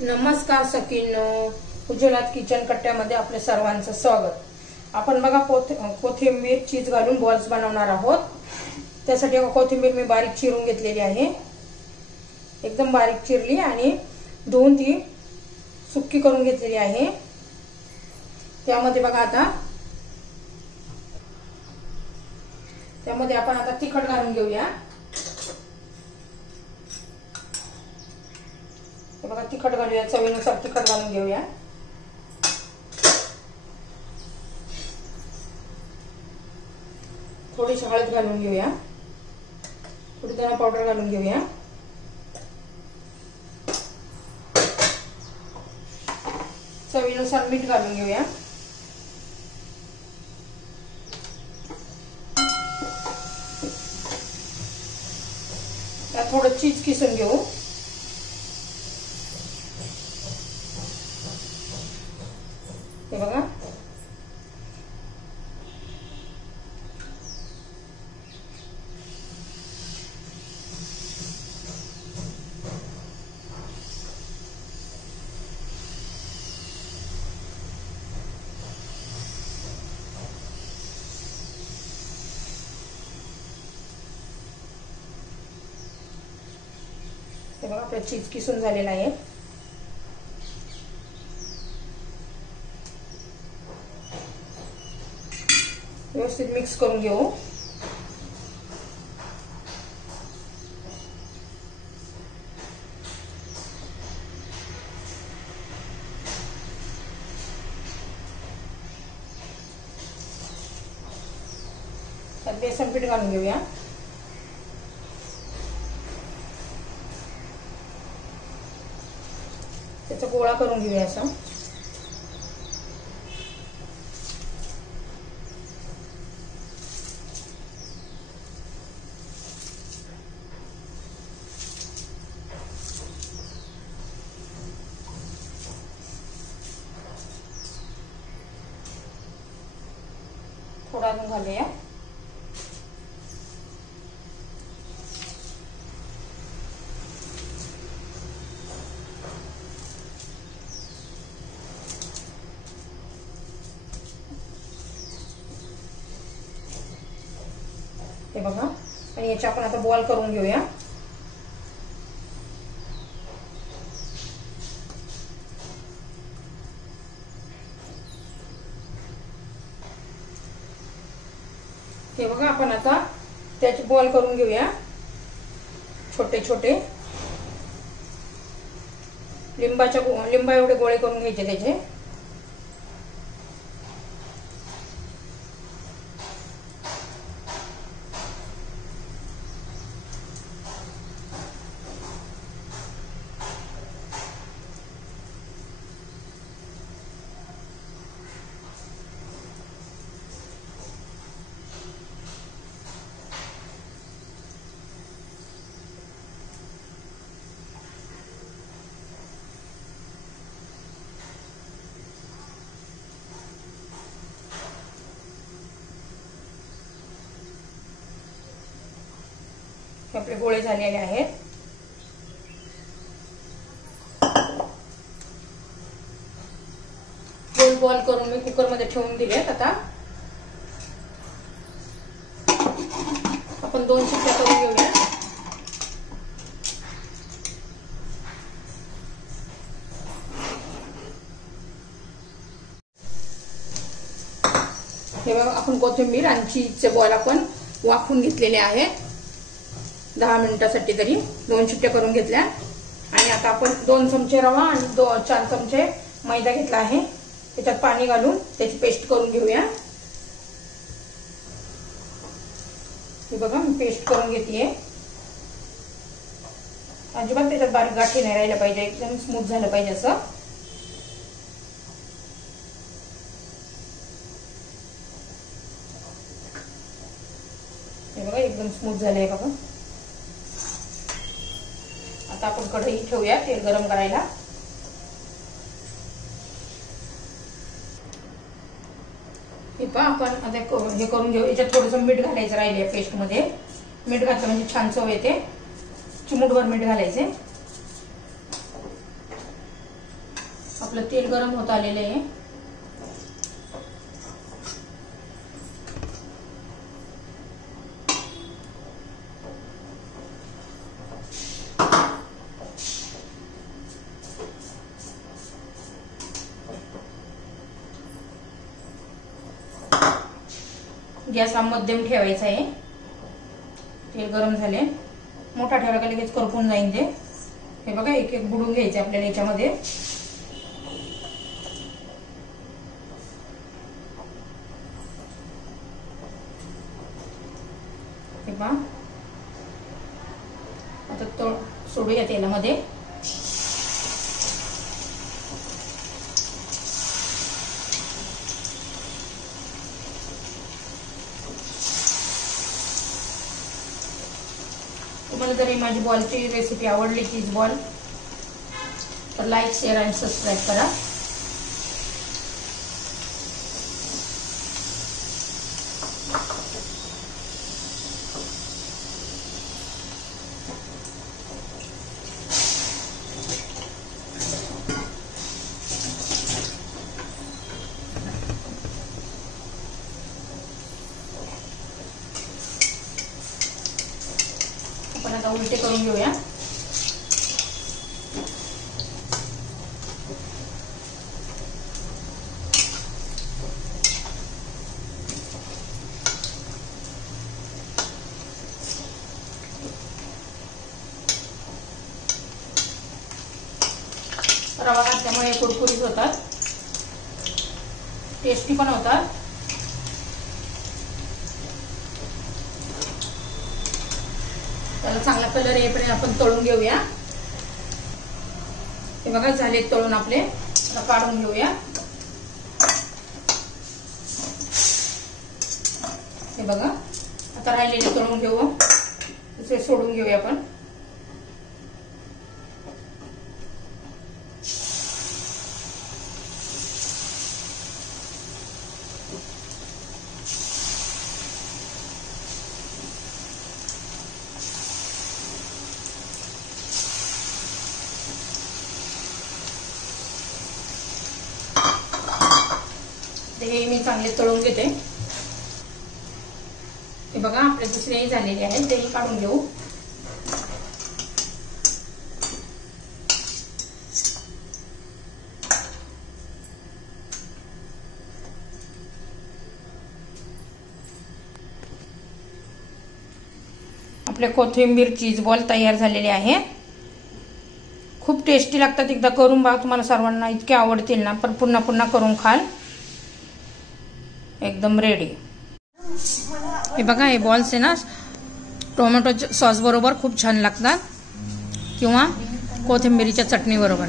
नमस्कार सखींनो, उज्ज्वलात किचन कट्ट्यामध्ये आपले सर्वांचं स्वागत। आपण बघा कोथिंबीर चीज घालून बॉल्स बनवणार आहोत। त्यासाठी कोथिंबीर मी बारीक चिरून घेतलेली आहे, एकदम बारीक चिरली आणि धुवून ती सुक्की करून घेतलेली आहे। त्यामध्ये बघा आता त्यामध्ये आपण आता तिखट घालून घेऊया। बघा तिखट घालूया, चवीनुसार तिखट घालून घेऊया। थोडीशी हळद घालून घेऊया, थोडी धना पावडर घालून घेऊया, चवीनुसार मीठ घालून घेऊया। त्यात थोडं चीज किसून घेऊ। हे बघा आपला चीज किसून झालेला आहे। व्यवस्थित मिक्स करून घेऊ। त्यात बेसन पीठ घालून घेऊया। त्याचा गोळा करून घेऊया असं। थोडा अजून घालूया। हे बघा, आणि याचे आपण आता बॉल करून घेऊया। हे बघा, आपण आता त्याचे बॉल करून घेऊया, छोटे छोटे लिंबा एवढे गोळे करून घ्यायचे त्याचे। आपले गोळे झालेले आहेत। गोल बॉल करून मी कुकर मध्ये ठेवून दिलेत। आता आपण 2 शिट्ट्या करून घेऊया। हे बघा, आपण कोथिंबीर आणि चीजचे बॉल आपण वाफवून घेतलेले आहेत 10 मिनिटांसाठी। तरी 2 शिट्ट्या करून घेतल्या। आणि आता आपण 2 चमचे रवा आणि 4 चमचे मैदा घेतला आहे। त्याच्यात पाणी घालून त्याची पेस्ट करून घेऊया। हे बघा, मी पेस्ट करून घेतेय। अजिबात त्याच्यात बारीक गाठी नाही राहिल्या पाहिजे, एकदम स्मूथ झालं पाहिजे असं। हे बघा, एकदम स्मूथ झालंय बघा। आता आपण कढई ठेवूया तेल गरम करायला। हे पहा, आपण आता हे करून घेऊ। याच्यात थोडंसं मीठ घालायचं राहिले पेस्ट मध्ये। मीठ घातलं म्हणजे छान चव येते। चिमूटभर मीठ घालायचे। आपलं तेल गरम होत आलेलं आहे. गॅस हा मध्यम ठेवायचा आहे. तेल गरम झाले. मोठा ठेवला का लगेच करपून जाईल ते. हे बघा एक एक बुडून घ्यायचे आपल्याला याच्यामध्ये. हे पहा आता तो सोडूया तेलामध्ये. तुम्हाला जर माझी बॉलची रेसिपी आवडली चीज बॉल तर लाईक शेअर आणि सबस्क्राईब करा. आपण आता उलटे करून घेऊया. रवा घातल्यामुळे कुरकुरीत होतात, टेस्टी पण होतात. त्याला चांगला कलर येईपर्यंत आपण तळून घेऊया. हे बघा झाले तळून आपले. आता काढून घेऊया. हे बघा आता राहिलेले तळून घेऊ. दुसरे सोडून घेऊया आपण. हे मी चांगले तळून घेते. हे बघा आपले दुसरेही झालेले आहेत, तेही काढून घेऊ. आपले कोथिंबीर चीज बॉल तयार झालेले आहे. खूप टेस्टी लागतात. एकदा करून बघा, तुम्हाला सर्वांना इतके आवडतील ना, पण पुन्हा पुन्हा करून खाल. एकदम रेडी. हे बघा हे बॉल्स आहे ना टोमॅटो सॉस बरोबर खूप छान लागतात किंवा कोथिंबीरीच्या चटणी बरोबर.